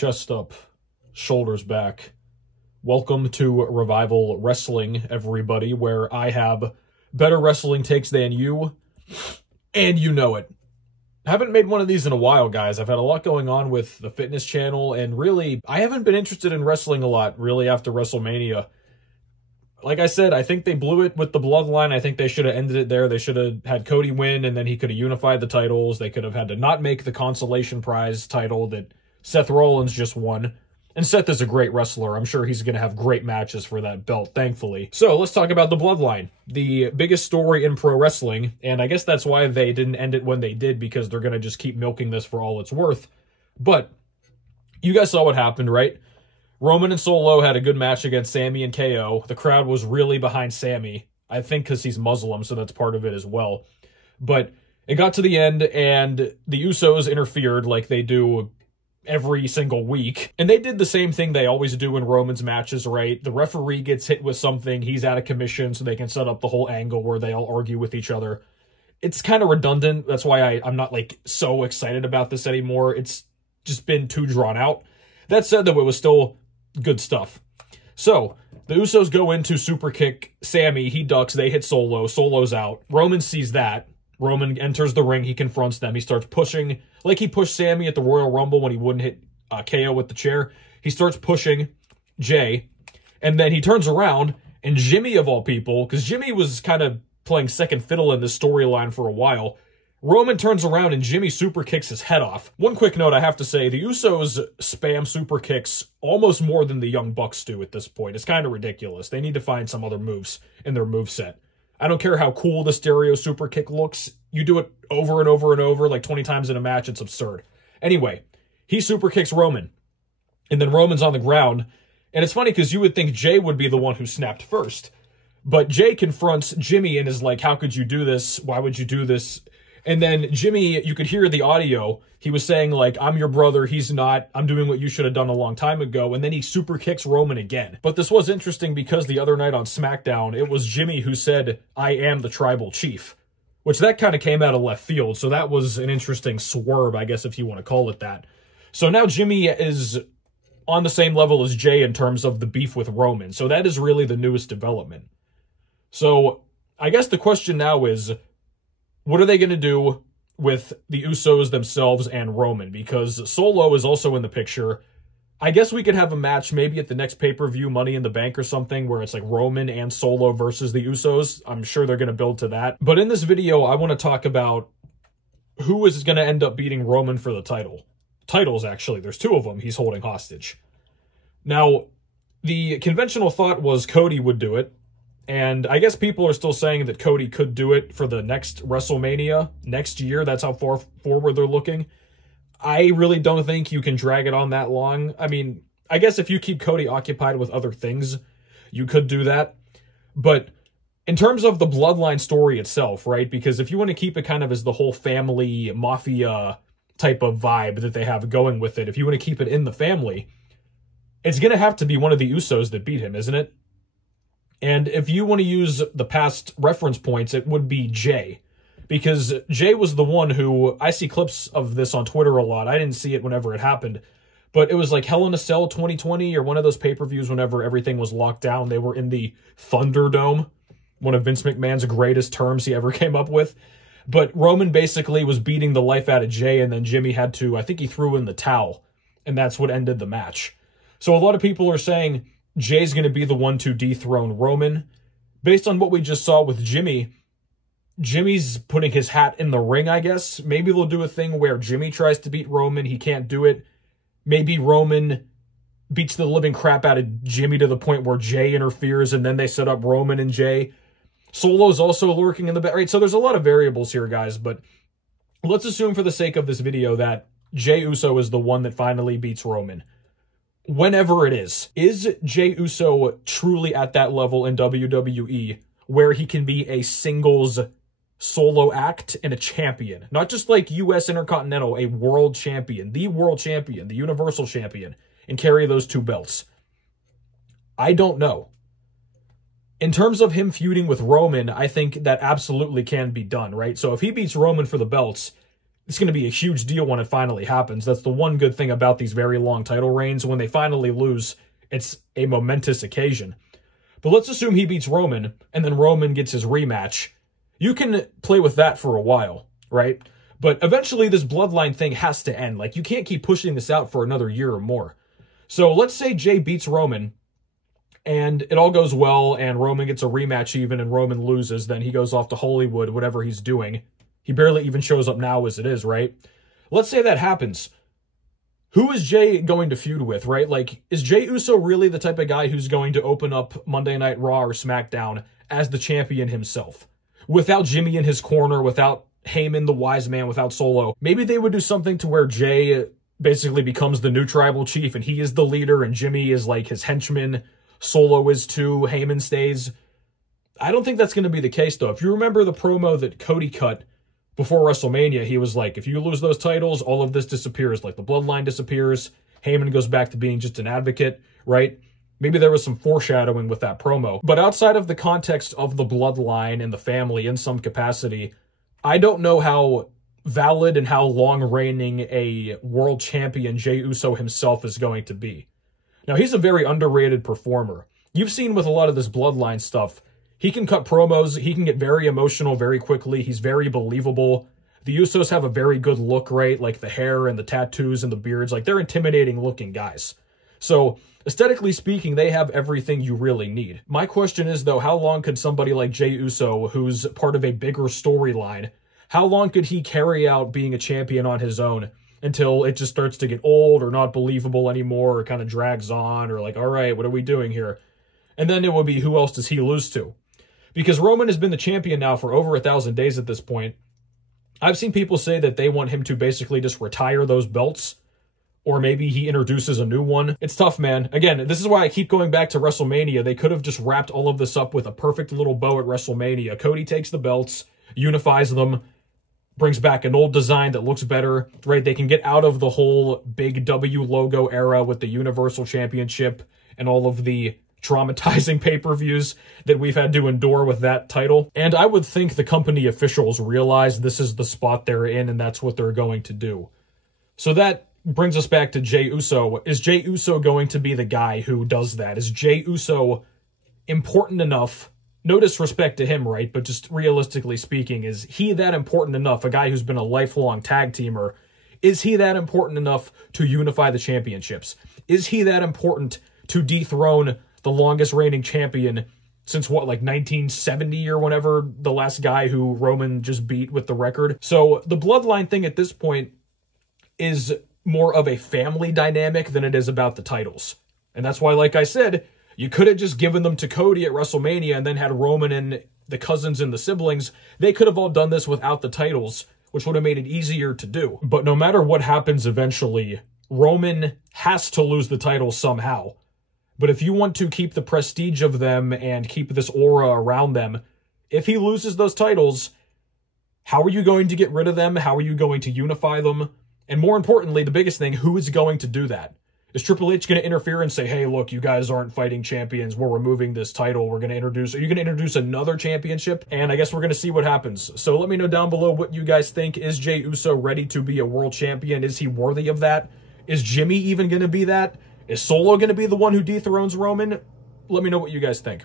Chest up, shoulders back. Welcome to Revival Wrestling, everybody, where I have better wrestling takes than you, and you know it. I haven't made one of these in a while, guys. I've had a lot going on with the fitness channel, and really, I haven't been interested in wrestling a lot, really, after WrestleMania. Like I said, I think they blew it with the bloodline. I think they should have ended it there. They should have had Cody win, and then he could have unified the titles. They could have had to not make the consolation prize title that Seth Rollins just won. And Seth is a great wrestler. I'm sure he's going to have great matches for that belt, thankfully. So let's talk about the bloodline, the biggest story in pro wrestling. And I guess that's why they didn't end it when they did, because they're going to just keep milking this for all it's worth. But you guys saw what happened, right? Roman and Solo had a good match against Sami and KO. The crowd was really behind Sami, I think because he's Muslim, so that's part of it as well. But it got to the end, and the Usos interfered like they do every single week. And they did the same thing they always do in Roman's matches, right? The referee gets hit with something, he's out of commission, so they can set up the whole angle where they all argue with each other. It's kind of redundant. That's why I'm not, like, so excited about this anymore. It's just been too drawn out. That said, though, it was still good stuff. So, the Usos go into superkick Sami, he ducks, they hit Solo, Solo's out. Roman sees that. Roman enters the ring, he confronts them, he starts pushing, like he pushed Sami at the Royal Rumble when he wouldn't hit KO with the chair. He starts pushing Jey, and then he turns around, and Jimmy, of all people, because Jimmy was kind of playing second fiddle in this storyline for a while, Roman turns around and Jimmy super kicks his head off. One quick note I have to say, the Usos spam super kicks almost more than the Young Bucks do at this point. It's kind of ridiculous. They need to find some other moves in their moveset. I don't care how cool the stereo super kick looks. You do it over and over and over, like 20 times in a match. It's absurd. Anyway, he super kicks Roman. And then Roman's on the ground. And it's funny because you would think Jey would be the one who snapped first. But Jey confronts Jimmy and is like, how could you do this? Why would you do this? And then Jimmy, you could hear the audio. He was saying, like, I'm your brother, he's not. I'm doing what you should have done a long time ago. And then he super kicks Roman again. But this was interesting because the other night on SmackDown, it was Jimmy who said, I am the tribal chief. Which that kind of came out of left field. So that was an interesting swerve, I guess, if you want to call it that. So now Jimmy is on the same level as Jey in terms of the beef with Roman. So that is really the newest development. So I guess the question now is, what are they going to do with the Usos themselves and Roman? Because Solo is also in the picture. I guess we could have a match maybe at the next pay-per-view, Money in the Bank or something, where it's like Roman and Solo versus the Usos. I'm sure they're going to build to that. But in this video, I want to talk about who is going to end up beating Roman for the title. Titles, actually. There's two of them he's holding hostage. Now, the conventional thought was Cody would do it. And I guess people are still saying that Cody could do it for the next WrestleMania next year. That's how far forward they're looking. I really don't think you can drag it on that long. I mean, I guess if you keep Cody occupied with other things, you could do that. But in terms of the bloodline story itself, right? Because if you want to keep it kind of as the whole family mafia type of vibe that they have going with it, if you want to keep it in the family, it's going to have to be one of the Usos that beat him, isn't it? And if you want to use the past reference points, it would be Jey. Because Jey was the one who, I see clips of this on Twitter a lot. I didn't see it whenever it happened. But it was like Hell in a Cell 2020 or one of those pay-per-views whenever everything was locked down. They were in the Thunderdome, one of Vince McMahon's greatest terms he ever came up with. But Roman basically was beating the life out of Jey, and then Jimmy had to, I think he threw in the towel. And that's what ended the match. So a lot of people are saying Jey's going to be the one to dethrone Roman. Based on what we just saw with Jimmy, Jimmy's putting his hat in the ring, I guess. Maybe they'll do a thing where Jimmy tries to beat Roman. He can't do it. Maybe Roman beats the living crap out of Jimmy to the point where Jey interferes, and then they set up Roman and Jey. Solo's also lurking in the back. Right? So there's a lot of variables here, guys. But let's assume for the sake of this video that Jey Uso is the one that finally beats Roman. Whenever it is Jey Uso truly at that level in WWE where he can be a singles solo act and a champion? Not just like U.S. Intercontinental, a world champion, the Universal Champion, and carry those two belts? I don't know. In terms of him feuding with Roman, I think that absolutely can be done, right? So if he beats Roman for the belts, it's going to be a huge deal when it finally happens. That's the one good thing about these very long title reigns. When they finally lose, it's a momentous occasion. But let's assume he beats Roman, and then Roman gets his rematch. You can play with that for a while, right? But eventually this bloodline thing has to end. Like, you can't keep pushing this out for another year or more. So let's say Jey beats Roman, and it all goes well, and Roman gets a rematch even, and Roman loses. Then he goes off to Hollywood, whatever he's doing. He barely even shows up now as it is, right? Let's say that happens. Who is Jey going to feud with, right? Like, is Jey Uso really the type of guy who's going to open up Monday Night Raw or SmackDown as the champion himself? Without Jimmy in his corner, without Heyman the wise man, without Solo. Maybe they would do something to where Jey basically becomes the new tribal chief, and he is the leader, and Jimmy is like his henchman. Solo is too. Heyman stays. I don't think that's going to be the case, though. If you remember the promo that Cody cut before WrestleMania, he was like, if you lose those titles, all of this disappears. Like, the bloodline disappears. Heyman goes back to being just an advocate, right? Maybe there was some foreshadowing with that promo. But outside of the context of the bloodline and the family in some capacity, I don't know how valid and how long-reigning a world champion Jey Uso himself is going to be. Now, he's a very underrated performer. You've seen with a lot of this bloodline stuff, he can cut promos, he can get very emotional very quickly, he's very believable. The Usos have a very good look, right? Like the hair and the tattoos and the beards, like they're intimidating looking guys. So, aesthetically speaking, they have everything you really need. My question is, though, how long could somebody like Jey Uso, who's part of a bigger storyline, how long could he carry out being a champion on his own until it just starts to get old or not believable anymore or kind of drags on or like, all right, what are we doing here? And then it would be, who else does he lose to? Because Roman has been the champion now for over 1,000 days at this point. I've seen people say that they want him to basically just retire those belts, or maybe he introduces a new one. It's tough, man. Again, this is why I keep going back to WrestleMania. They could have just wrapped all of this up with a perfect little bow at WrestleMania. Cody takes the belts, unifies them, brings back an old design that looks better, right? They can get out of the whole big W logo era with the Universal Championship and all of the traumatizing pay-per-views that we've had to endure with that title. And I would think the company officials realize this is the spot they're in and that's what they're going to do. So that brings us back to Jey Uso. Is Jey Uso going to be the guy who does that? Is Jey Uso important enough? No disrespect to him, right? But just realistically speaking, is he that important enough? A guy who's been a lifelong tag teamer, is he that important enough to unify the championships? Is he that important to dethrone the longest reigning champion since what, like 1970 or whenever, the last guy who Roman just beat with the record? So the bloodline thing at this point is more of a family dynamic than it is about the titles. And that's why, like I said, you could have just given them to Cody at WrestleMania and then had Roman and the cousins and the siblings. They could have all done this without the titles, which would have made it easier to do. But no matter what happens eventually, Roman has to lose the titles somehow. But if you want to keep the prestige of them and keep this aura around them, if he loses those titles, how are you going to get rid of them? How are you going to unify them? And more importantly, the biggest thing, who is going to do that? Is Triple H going to interfere and say, hey, look, you guys aren't fighting champions. We're removing this title. Are you going to introduce another championship? And I guess we're going to see what happens. So let me know down below what you guys think. Is Jey Uso ready to be a world champion? Is he worthy of that? Is Jimmy even going to be that? Is Solo going to be the one who dethrones Roman? Let me know what you guys think.